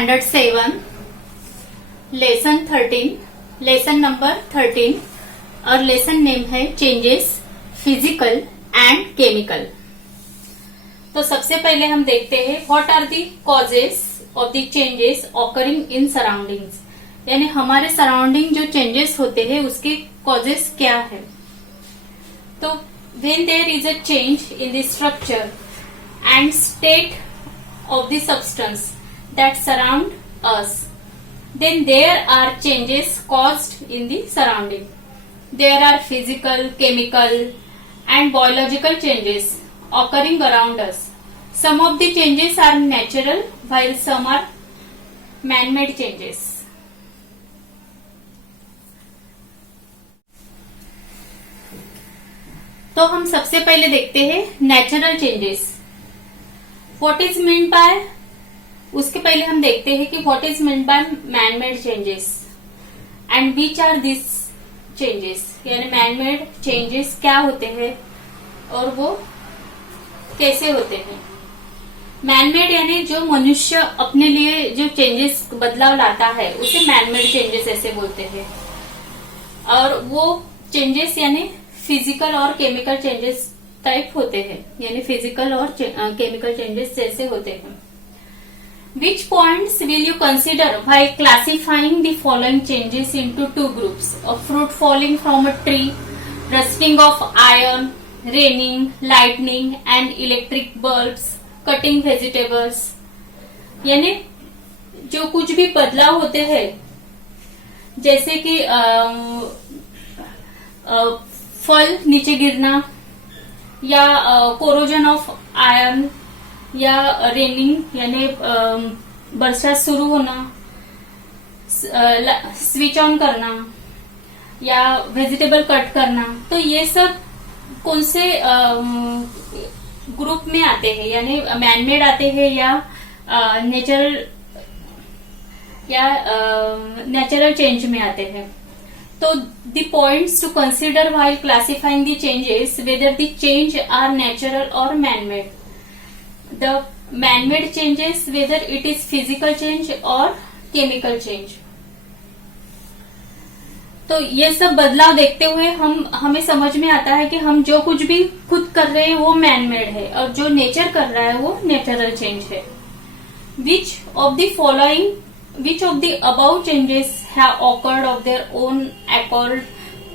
Standard 7 lesson 13 lesson number 13 और lesson name है changes physical and chemical. तो सबसे पहले हम देखते हैं what are the causes of the changes occurring in surroundings, यानी हमारे सराउंडिंग जो चेंजेस होते हैं उसके कॉजेस क्या है। तो when there is a change in the structure and state of the substance that surround us, then there are changes caused in the surrounding. There are physical, chemical and biological changes occurring around us. Some of the changes are natural while some are man-made changes. तो हम सबसे पहले देखते हैं natural changes. What is mean by, उसके पहले हम देखते हैं कि what is mean by man made changes and which are this changes, यानी मैन मेड चेंजेस क्या होते हैं और वो कैसे होते हैं। मैन मेड यानी जो मनुष्य अपने लिए जो चेंजेस बदलाव लाता है उसे मैन मेड चेंजेस ऐसे बोलते हैं। और वो चेंजेस यानी फिजिकल और केमिकल चेंजेस टाइप होते हैं, यानी फिजिकल और केमिकल चेंजेस जैसे होते हैं। Which points will you consider while classifying the following changes into two groups? A fruit falling from a tree, rusting of iron, raining, lightning and electric bulbs, cutting vegetables। यानी जो कुछ भी बदलाव होते हैं जैसे कि फल नीचे गिरना या कोरोजन ऑफ आयरन या रेनिंग यानी बरसात शुरू होना, स्विच ऑन करना या वेजिटेबल कट करना, तो ये सब कौन से ग्रुप में आते हैं, यानी मैनमेड आते हैं या नेचुरल चेंज में आते हैं। तो the points to consider while classifying the changes, whether the change are natural or man-made. The man-made changes, whether it is physical change or chemical change. तो ये सब बदलाव देखते हुए हमें समझ में आता है कि हम जो कुछ भी खुद कर रहे हैं वो मैन मेड है और जो नेचर कर रहा है वो नेचुरल चेंज है। Which of the above changes have occurred of their own accord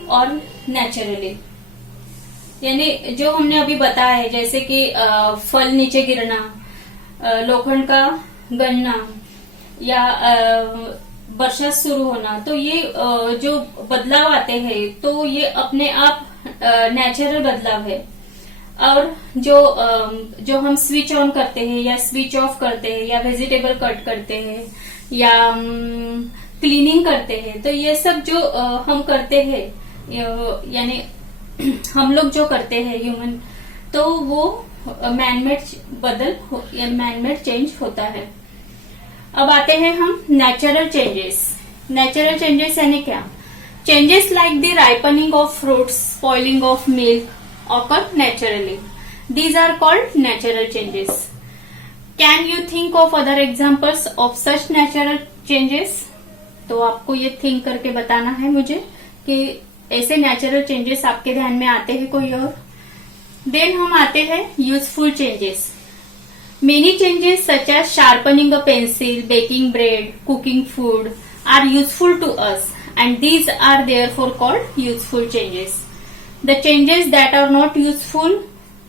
or naturally? यानी जो हमने अभी बताया है जैसे कि फल नीचे गिरना, लोखंड का गलना या बरसात शुरू होना, तो ये जो बदलाव आते हैं तो ये अपने आप नेचुरल बदलाव है। और जो हम स्विच ऑन करते हैं या स्विच ऑफ करते हैं या वेजिटेबल कट करते हैं या क्लीनिंग करते हैं, तो ये सब जो हम करते हैं यानी हम लोग जो करते हैं ह्यूमन, तो वो मैनमेड चेंज होता है। अब आते हैं हम नेचुरल चेंजेस। नेचुरल चेंजेस यानी क्या? Changes like the ripening of fruits, spoiling of milk occur naturally, these are called natural changes. Can you think of other examples of such natural changes? तो आपको ये थिंक करके बताना है मुझे कि ऐसे नेचुरल चेंजेस आपके ध्यान में आते हैं कोई और। देन हम आते हैं useful changes. Many changes such as sharpening a pencil, baking bread, cooking food are useful to us and these are therefore called useful changes. The changes that are not useful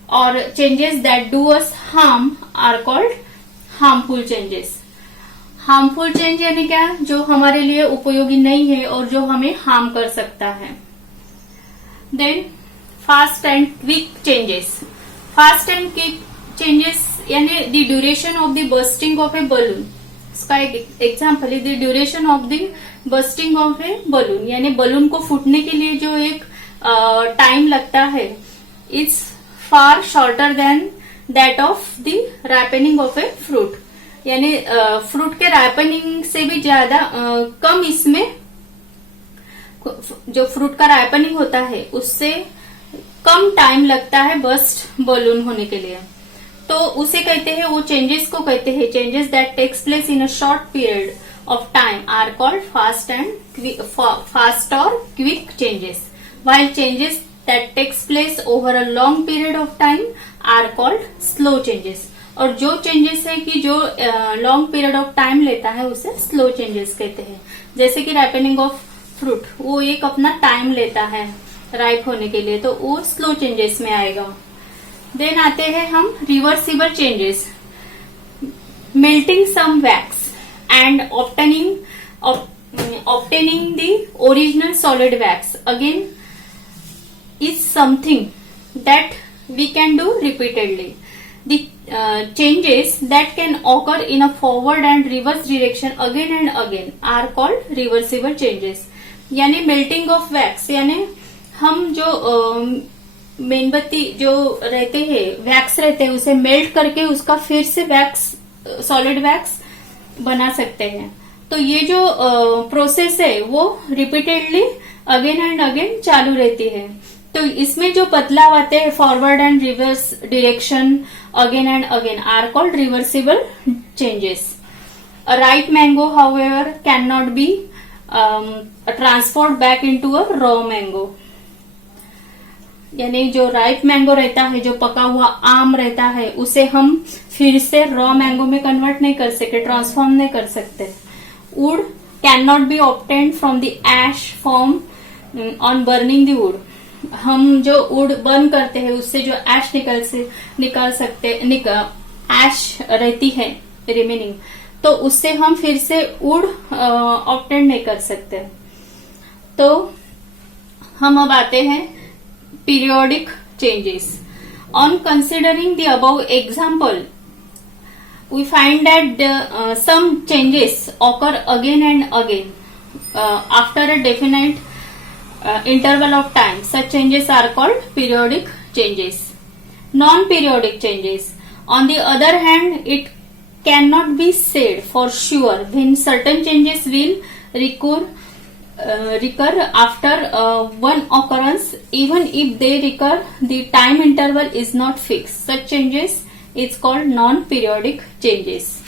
और changes that do us harm are called harmful changes. Harmful change यानी क्या? जो हमारे लिए उपयोगी नहीं है और जो हमें हार्म कर सकता है। Then fast and quick changes. Fast and quick changes यानी the duration of the bursting of a balloon. इसका एक एग्जाम्पल है the duration of the bursting of a balloon, यानी बलून को फूटने के लिए जो एक टाइम लगता है it's far shorter than that of the ripening of a fruit, यानी फ्रूट के राइपनिंग से भी ज्यादा कम इसमें जो फ्रूट का राइपनिंग होता है उससे कम टाइम लगता है बर्स्ट बलून होने के लिए। तो उसे कहते हैं, वो चेंजेस को कहते हैं, changes that takes place in a short period of time are called fast और quick changes, while changes that takes place over a long period of time are called slow changes. और जो changes है कि जो long period of time लेता है उसे slow changes कहते हैं. जैसे कि राइपनिंग ऑफ फ्रूट, वो एक अपना टाइम लेता है राइप होने के लिए, तो वो स्लो चेंजेस में आएगा. देन आते हैं हम reversible changes. Melting some wax and obtaining the original solid wax again is something that we can do repeatedly. The changes that can occur in a forward and reverse direction again and again are called reversible changes. यानी melting of wax, यानी हम जो मेणबत्ती जो रहते हैं, wax रहते हैं, उसे मेल्ट करके उसका फिर से वैक्स, सॉलिड वैक्स बना सकते हैं. तो ये जो प्रोसेस है वो रिपीटेडली अगेन एंड अगेन चालू रहती है. तो इसमें जो बदलाव आते हैं forward and reverse direction again and again are called reversible changes. A ripe mango however can not be transferred back into a raw mango. यानी जो राइप मैंगो रहता है, जो पका हुआ आम रहता है, उसे हम फिर से रॉ मैंगो में कन्वर्ट नहीं कर सकते, ट्रांसफॉर्म नहीं कर सकते. Wood cannot be obtained from the ash form on burning the wood. हम जो वुड बर्न करते हैं उससे जो ऐश निकाल सकते, ऐश रहती है रिमेनिंग, तो उससे हम फिर से वुड ऑब्टेन नहीं कर सकते. तो हम अब आते हैं periodic changes. On considering the above example, we find that some changes occur again and again after a definite interval of time. Such changes are called periodic changes. Non-periodic changes, on the other hand, it cannot be said for sure when certain changes will recur after one occurrence, even if they recur, the time interval is not fixed. Such changes is called non-periodic changes.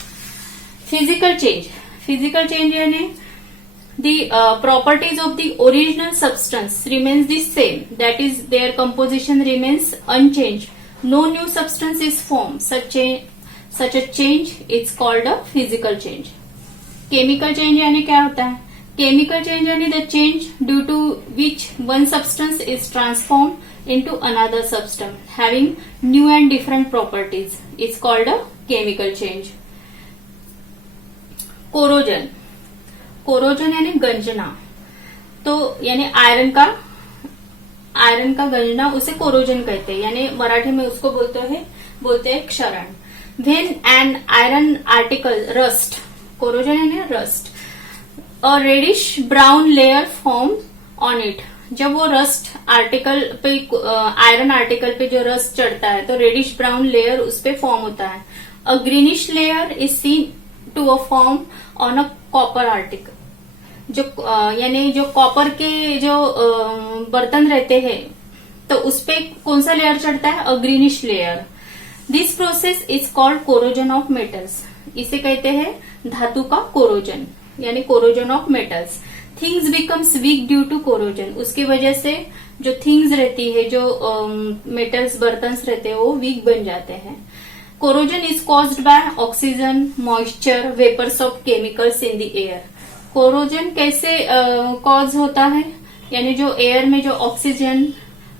Physical change यानी the properties of the original substance remains the same, that is their composition remains unchanged, no new substance is formed. Such a change is called a physical change. Chemical change यानी क्या होता है? Chemical change यानी the change due to which one substance is transformed into another substance having new and different properties is called a chemical change. Corrosion यानी गंजना. तो यानी iron का गंजना उसे कोरोजन कहते हैं, यानी मराठी में उसको बोलते हैं क्षरण. When an iron article rust, corrosion यानी rust, a reddish brown layer forms on it. जब वो रस्ट आर्टिकल पे, आयरन आर्टिकल पे जो रस्ट चढ़ता है तो रेडिश ब्राउन लेयर उस पे फॉर्म होता है. A greenish layer is seen to a form on a copper article. जो यानी जो कॉपर के जो बर्तन रहते हैं तो उस पे कौन सा लेयर चढ़ता है? A greenish layer. This process is called corrosion of metals. इसे कहते हैं धातु का कोरोजन, यानी corrosion of metals. Things becomes weak due to corrosion. उसकी वजह से जो थिंग्स रहती है, जो मेटल्स बर्तन्स रहते हैं, वो वीक बन जाते हैं. Corrosion is caused by oxygen, moisture, vapours of chemicals in the air. Corrosion कैसे कॉज होता है? यानी जो एयर में जो ऑक्सीजन,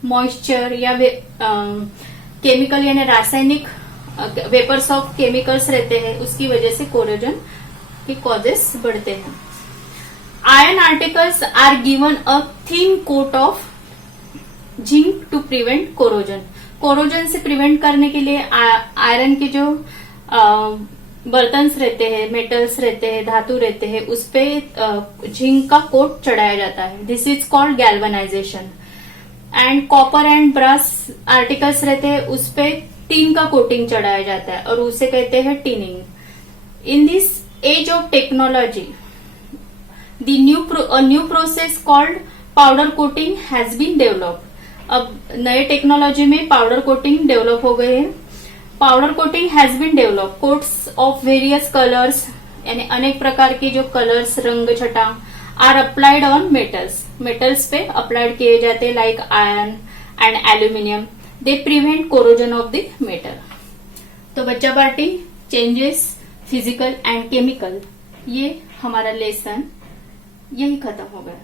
मॉइस्चर या केमिकल यानी रासायनिक वेपर्स ऑफ केमिकल्स रहते हैं, उसकी वजह से कोरोजन के कॉजेस बढ़ते हैं. Iron articles are given a thin coat of zinc to prevent corrosion. Corrosion से प्रिवेंट करने के लिए आयरन के जो बर्तन्स रहते हैं, मेटल्स रहते हैं, धातु रहते हैं, उस पे जिंक का कोट चढ़ाया जाता है. This is called galvanisation. And copper and brass articles रहते हैं, उस पे टीन का कोटिंग चढ़ाया जाता है और उसे कहते हैं tinning. In this age of technology a new process called powder coating has been developed. अब नए टेक्नोलॉजी में पाउडर कोटिंग डेवलप हो गए हैं. Powder coating has been develop, coats of various colours, यानी अनेक प्रकार के जो कलर्स, रंग छटा, are applied on metals, metals पे अप्लाइड किए जाते, like iron and aluminium, they prevent corrosion of the metal. तो बच्चा party, changes physical and chemical, ये हमारा लेसन यही खत्म हो गया।